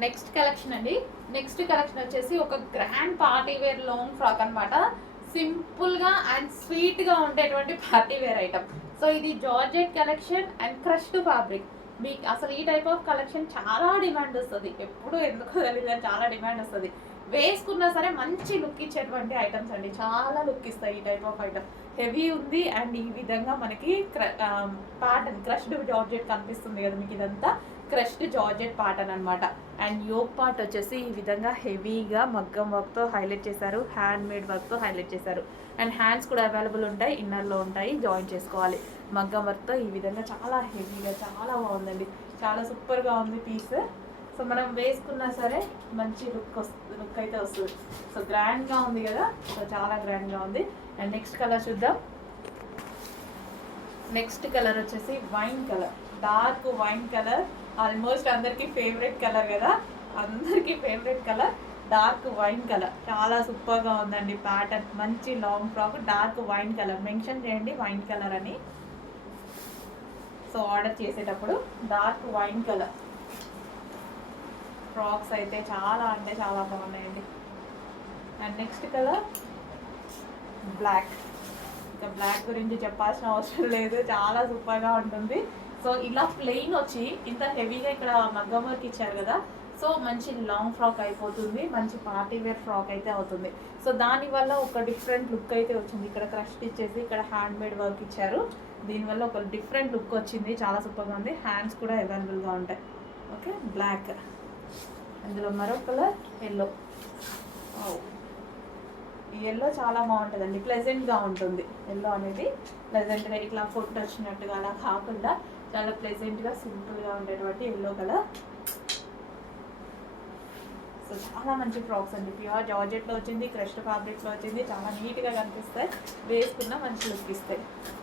Next collection అండి. Next collection వచ్చేసి ఒక grand party wear long frock అనమాట. సింపుల్ గా అండ్ స్వీట్ గా ఉండేటువంటి పార్టీ వేర్ ఐటమ్. సో ఇది georgette collection and crushed fabric. మీకు అసలు ఈ టైప్ ఆఫ్ కలెక్షన్ చాలా డిమాండ్ వస్తుంది, ఎప్పుడు ఎందుకో తెలియదు చాలా డిమాండ్ వస్తుంది. వేసుకున్నా సరే మంచి లుక్ ఇచ్చేటువంటి ఐటమ్స్ అండి, చాలా లుక్ ఇస్తాయి ఈ టైప్ ఆఫ్ ఐటమ్. హెవీ ఉంది అండ్ ఈ విధంగా మనకి ప్యాటర్న్ క్రష్డ్ జార్జెట్ కనిపిస్తుంది కదా మీకు, ఇదంతా క్రష్డ్ జార్జెట్ ప్యాటర్న్ అనమాట. అండ్ యోక్ పార్ట్ వచ్చేసి ఈ విధంగా హెవీగా మగ్గం వర్క్తో హైలైట్ చేశారు, హ్యాండ్ మేడ్ వర్క్తో హైలైట్ చేశారు. అండ్ హ్యాండ్స్ కూడా అవైలబుల్ ఉంటాయి, ఇన్నర్లో ఉంటాయి, జాయిన్ చేసుకోవాలి. మగ్గం వర్క్తో ఈ విధంగా చాలా హెవీగా చాలా బాగుందండి, చాలా సూపర్గా ఉంది పీస్. సో మనం వేసుకున్నా సరే మంచి లుక్ అయితే వస్తుంది. సో గ్రాండ్గా ఉంది కదా, సో చాలా గ్రాండ్గా ఉంది. అండ్ నెక్స్ట్ కలర్ చూద్దాం. నెక్స్ట్ కలర్ వచ్చేసి wine colour, dark wine colour. Almost అందరికీ ఫేవరెట్ కలర్ కదా, అందరికీ favourite colour dark wine colour. చాలా సూపర్గా ఉందండి ప్యాటర్న్. మంచి long frock dark wine colour, mention చేయండి వైన్ కలర్ అని. సో ఆర్డర్ చేసేటప్పుడు డార్క్ వైన్ కలర్ ఫ్రాక్స్ అయితే చాలా అంటే చాలా బాగున్నాయండి. And next colour black. ఇంకా బ్లాక్ గురించి చెప్పాల్సిన అవసరం లేదు, చాలా సూపర్గా ఉంటుంది. సో ఇలా ప్లెయిన్ వచ్చి ఇంత హెవీగా ఇక్కడ మగ్గం వర్క్ ఇచ్చారు కదా, సో మంచి లాంగ్ ఫ్రాక్ అయిపోతుంది, మంచి పార్టీ వేర్ ఫ్రాక్ అయితే అవుతుంది. సో దానివల్ల ఒక డిఫరెంట్ లుక్ అయితే వచ్చింది. ఇక్కడ క్రష్ ఇచ్చేసి ఇక్కడ హ్యాండ్ మేడ్ వర్క్ ఇచ్చారు, దీనివల్ల ఒక డిఫరెంట్ లుక్ వచ్చింది, చాలా సూపర్గా ఉంది. హ్యాండ్స్ కూడా అవైలబుల్గా ఉంటాయి. ఓకే బ్లాక్, అందులో మరో కలర్ ఎల్లో. ఈ ఎల్లో చాలా బాగుంటుందండి, ప్లెజెంట్గా ఉంటుంది. ఎల్లో అనేది ప్లెజెంట్గా ఇట్లా ఫుట్ వచ్చినట్టుగా అలా కాకుండా చాలా ప్లెజెంట్గా సింపుల్గా ఉండేటువంటి ఎల్లో కలర్. సో చాలా మంచి ఫ్రాక్స్ అండి, ప్యూర్ జార్జెట్లో వచ్చింది, క్రష్డ్ ఫ్యాబ్రిక్లో వచ్చింది, చాలా నీట్గా కనిపిస్తాయి, వేసుకున్న మంచి లుక్ ఇస్తాయి.